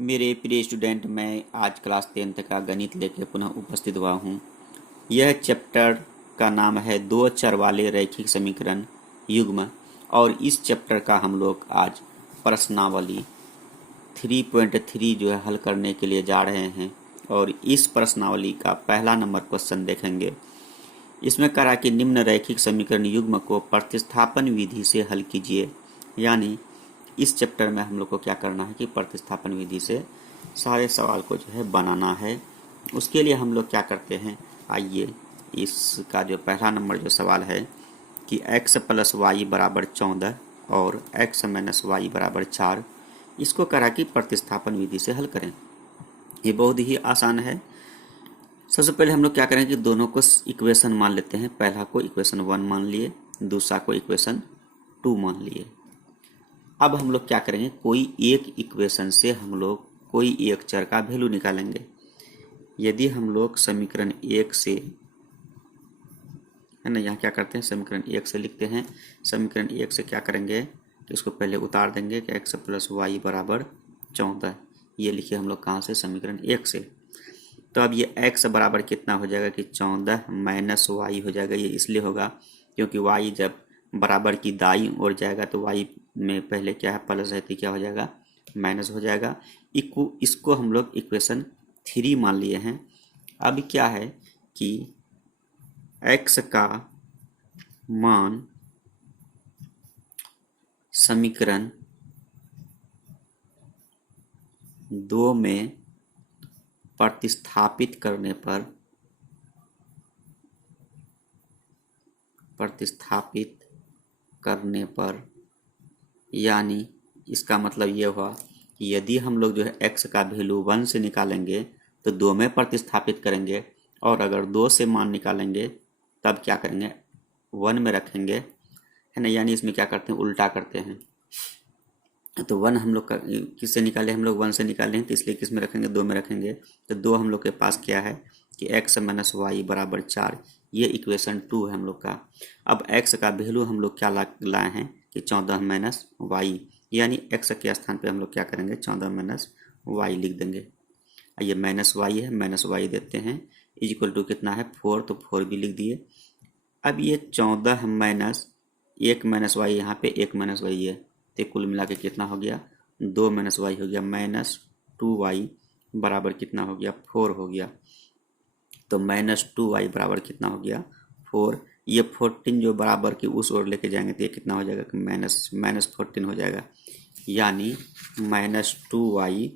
मेरे प्रिय स्टूडेंट, मैं आज क्लास 10th का गणित लेकर पुनः उपस्थित हुआ हूँ। यह चैप्टर का नाम है दो चर वाले रैखिक समीकरण युग्म और इस चैप्टर का हम लोग आज प्रश्नावली 3.3 जो है हल करने के लिए जा रहे हैं और इस प्रश्नावली का पहला नंबर क्वेश्चन देखेंगे। इसमें कहा कि निम्न रैखिक समीकरण युग्म को प्रतिस्थापन विधि से हल कीजिए। यानी इस चैप्टर में हम लोग को क्या करना है कि प्रतिस्थापन विधि से सारे सवाल को जो है बनाना है। उसके लिए हम लोग क्या करते हैं, आइए इसका जो पहला नंबर जो सवाल है कि x + y = 14 और x - y = 4, इसको करा कि प्रतिस्थापन विधि से हल करें। ये बहुत ही आसान है। सबसे पहले हम लोग क्या करें कि दोनों को इक्वेशन मान लेते हैं। पहला को इक्वेशन 1 मान लिए, दूसरा को इक्वेशन 2 मान लिए। अब हम लोग क्या करेंगे, कोई एक इक्वेशन से हम लोग कोई एक चर का वैल्यू निकालेंगे। यदि हम लोग समीकरण 1 से, है ना, यहाँ क्या करते हैं, समीकरण 1 से लिखते हैं। समीकरण 1 से क्या करेंगे कि उसको पहले उतार देंगे कि x + y = 14। ये लिखिए हम लोग कहाँ से, समीकरण 1 से। तो अब ये x बराबर कितना हो जाएगा कि 14 - y हो जाएगा। ये इसलिए होगा क्योंकि y जब बराबर की दाईं ओर जाएगा तो y में पहले क्या है, प्लस है, तो क्या हो जाएगा, माइनस हो जाएगा। इसको हम लोग इक्वेशन 3 मान लिए हैं। अब क्या है कि x का मान समीकरण 2 में प्रतिस्थापित करने पर यानी इसका मतलब ये हुआ कि यदि हम लोग जो है x का वैल्यू 1 से निकालेंगे तो 2 में प्रतिस्थापित करेंगे, और अगर 2 से मान निकालेंगे तब क्या करेंगे, 1 में रखेंगे, है ना। यानी इसमें क्या करते हैं, उल्टा करते हैं। तो 1 हम लोग किससे निकाले, हम लोग 1 से निकाले हैं, तो इसलिए किस में रखेंगे, 2 में रखेंगे। तो 2 हम लोग के पास क्या है कि x - y = 4। ये इक्वेशन 2 है हम लोग का। अब x का वैल्यू हम लोग क्या लाए हैं कि 14 - y, यानी x के स्थान पे हम लोग क्या करेंगे, 14 - y लिख देंगे। ये -y है, -y देते हैं, इक्वल टू कितना है, 4, तो 4 भी लिख दिए। अब ये 14 - 1 - y, यहाँ पे 1 - y है, तो कुल मिला के कितना हो गया, 2 - y हो गया, -2y बराबर कितना हो गया, 4 हो गया। तो -2y बराबर कितना हो गया, 4। ये 14 जो बराबर की उस ओर लेके जाएंगे तो ये कितना हो जाएगा कि -14 हो जाएगा। यानी -2y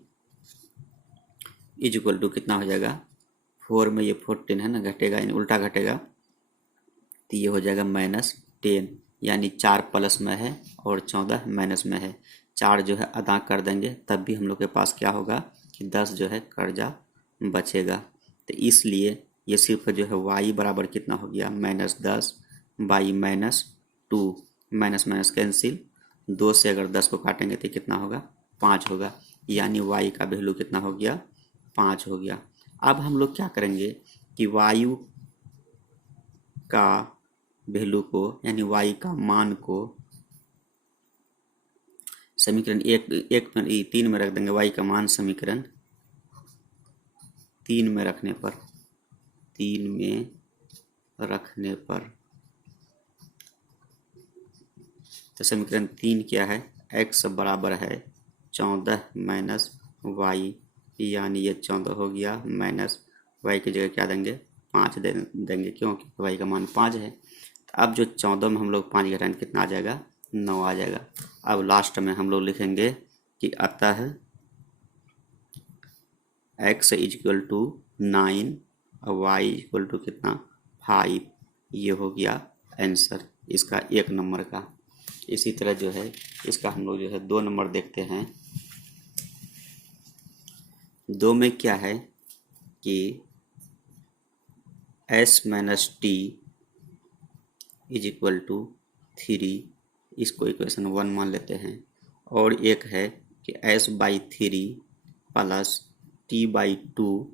इक्वल टू कितना हो जाएगा, 4 में ये 14 है ना, घटेगा, यानी उल्टा घटेगा, तो ये हो जाएगा -10। यानी 4 प्लस में है और 14 माइनस में है। 4 जो है अदा कर देंगे तब भी हम लोग के पास क्या होगा कि 10 जो है कर्जा बचेगा। तो इसलिए ये सिर्फ जो है y बराबर कितना हो गया, -10 बाई -2, माइनस माइनस कैंसिल, 2 से अगर 10 को काटेंगे तो कितना होगा, 5 होगा। यानी y का वैल्यू कितना हो गया, 5 हो गया। अब हम लोग क्या करेंगे कि वायु का वैल्यू को, यानी y का मान को समीकरण 3 में रख देंगे। y का मान समीकरण 3 में रखने पर तो समीकरण 3 क्या है, x बराबर है 14 - y, यानी ये 14 हो गया, माइनस y की जगह क्या देंगे, 5 देंगे, क्योंकि y का मान 5 है। अब जो 14 में हम लोग 5 घटाएंगे कितना आ जाएगा, 9 आ जाएगा। अब लास्ट में हम लोग लिखेंगे कि अतः x = 9 और y = कितना, 5। ये हो गया आंसर इसका 1 नंबर का। इसी तरह जो है इसका हम लोग जो है 2 नंबर देखते हैं। 2 में क्या है कि s - t = 3, इसको इक्वेशन 1 मान लेते हैं। और एक है कि s/3 प्लस t/2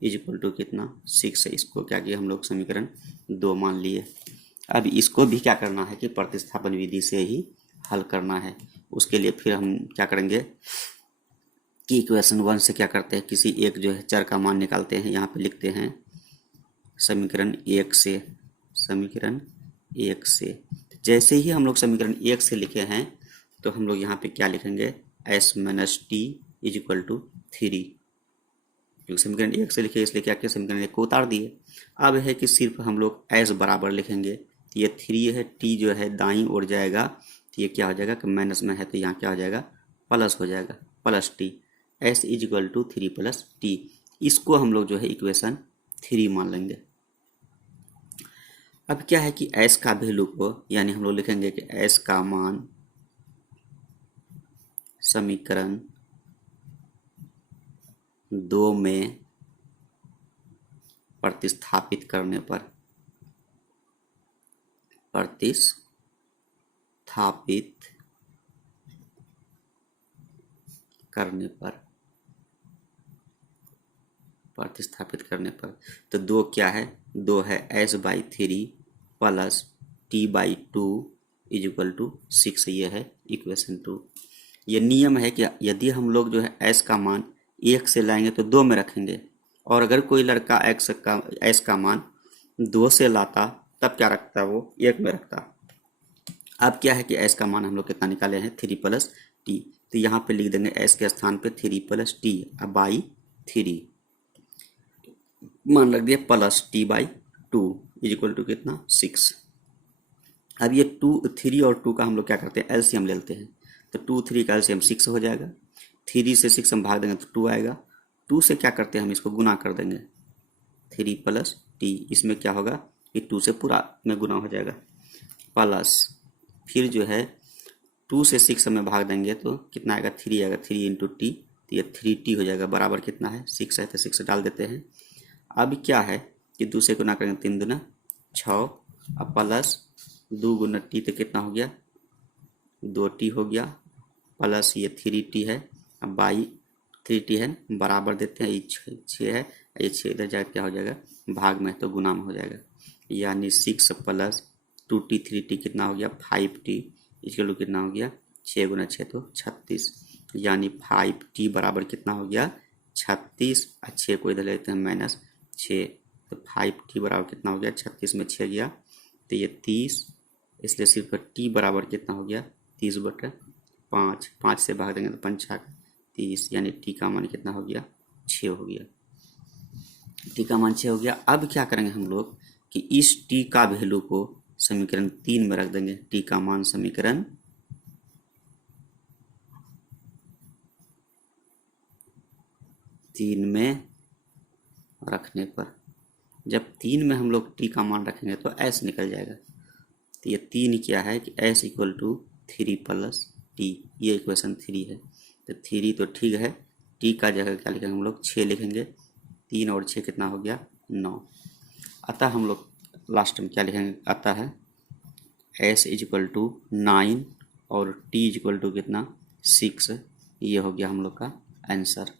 = कितना, 6 है। इसको क्या किया हम लोग, समीकरण 2 मान लिए। अब इसको भी क्या करना है कि प्रतिस्थापन विधि से ही हल करना है। उसके लिए फिर हम क्या करेंगे कि इक्वेशन 1 से क्या करते हैं, किसी एक जो है चर का मान निकालते हैं। यहाँ पे लिखते हैं समीकरण 1 से, समीकरण 1 से। जैसे ही हम लोग समीकरण 1 से लिखे हैं तो हम लोग यहाँ पे क्या लिखेंगे, s minus T is equal to 3, क्योंकि समीकरण 1 से लिखे इसलिए क्या किया, समीकरण 1 को उतार दिए। अब है कि सिर्फ हम लोग s बराबर लिखेंगे। ये 3 है, t जो है दाईं ओर जाएगा तो ये क्या हो जाएगा कि माइनस में है तो यहाँ क्या हो जाएगा, प्लस हो जाएगा, plus T. s is equal to 3 plus T. इसको हम लोग जो है इक्वेशन 3 मान लेंगे। अब क्या है कि s का वैल्यू को, यानी हम लोग लिखेंगे कि s का मान समीकरण 2 में प्रतिस्थापित करने पर, प्रतिस्थापित करने पर तो 2 क्या है, 2 है s/3 plus t/2 is equal to 6। ये है इक्वेशन 2। ये नियम है कि यदि हम लोग जो है s का मान 1 से लाएंगे तो 2 में रखेंगे, और अगर कोई लड़का s का मान 2 से लाता तब क्या रखता, वो 1 में रखता। अब क्या है कि s का मान हम लोग कितना निकाले हैं, 3 प्लस टी। तो यहाँ पे लिख देंगे s के स्थान पे 3 प्लस टी बाई 3, मान रख दिया plus t/2 is equal to कितना, 6। अब ये 2, 3 और 2 का हम लोग क्या करते हैं, एलसीएम ले लेते हैं। तो 2, 3 का एलसीएम 6 हो जाएगा। 3 से 6 हम भाग देंगे तो 2 आएगा। 2 से क्या करते हैं, हम इसको गुना कर देंगे, 3 प्लस टी। इसमें क्या होगा कि 2 से पूरा में गुना हो जाएगा, प्लस फिर जो है 2 से 6 में भाग देंगे तो कितना आएगा, 3 आएगा। 3 इंटू टी, तो ये 3t हो जाएगा, बराबर कितना है, 6 है तो 6 डाल देते हैं। अब क्या है कि 2 से गुना करेंगे, 3 दूना 6, अब प्लस 2 गुना टी तो कितना हो गया, 2t हो गया, प्लस ये 3t है, अब बाई 3t है, बराबर देते हैं, ये 6 है, ये 6 इधर जाकर क्या हो जाएगा, भाग में तो गुना में हो जाएगा। यानी 6 प्लस 2t 3t कितना हो गया, 5t इसके कितना हो गया, 6 गुना 6 तो 36, यानी 5t बराबर कितना हो गया, 36। 6 को इधर लेते हैं माइनस 6, तो 5t बराबर कितना हो गया, 36 में 6 गया तो ये 30, इसलिए सिर्फ t बराबर कितना हो गया, 30/5। 5 से भाग देंगे तो 5 30, यानी t का मान कितना हो गया, 6 हो गया। t का मान 6 हो गया। अब क्या करेंगे हम लोग कि इस t का वैल्यू को समीकरण 3 में रख देंगे। t का मान समीकरण 3 में रखने पर, जब 3 में हम लोग t का मान रखेंगे तो s निकल जाएगा। तो ये 3 क्या है कि s equal to 3 plus T, ये इक्वेशन 3 है। तो 3 तो ठीक है, t का जगह क्या लिखेंगे हम लोग, 6 लिखेंगे। 3 और 6 कितना हो गया, 9। अतः हम लोग लास्ट में क्या लिखेंगे, आता है s इज इक्वल टू 9 और t इज इक्वल टू कितना, 6। ये हो गया हम लोग का आंसर।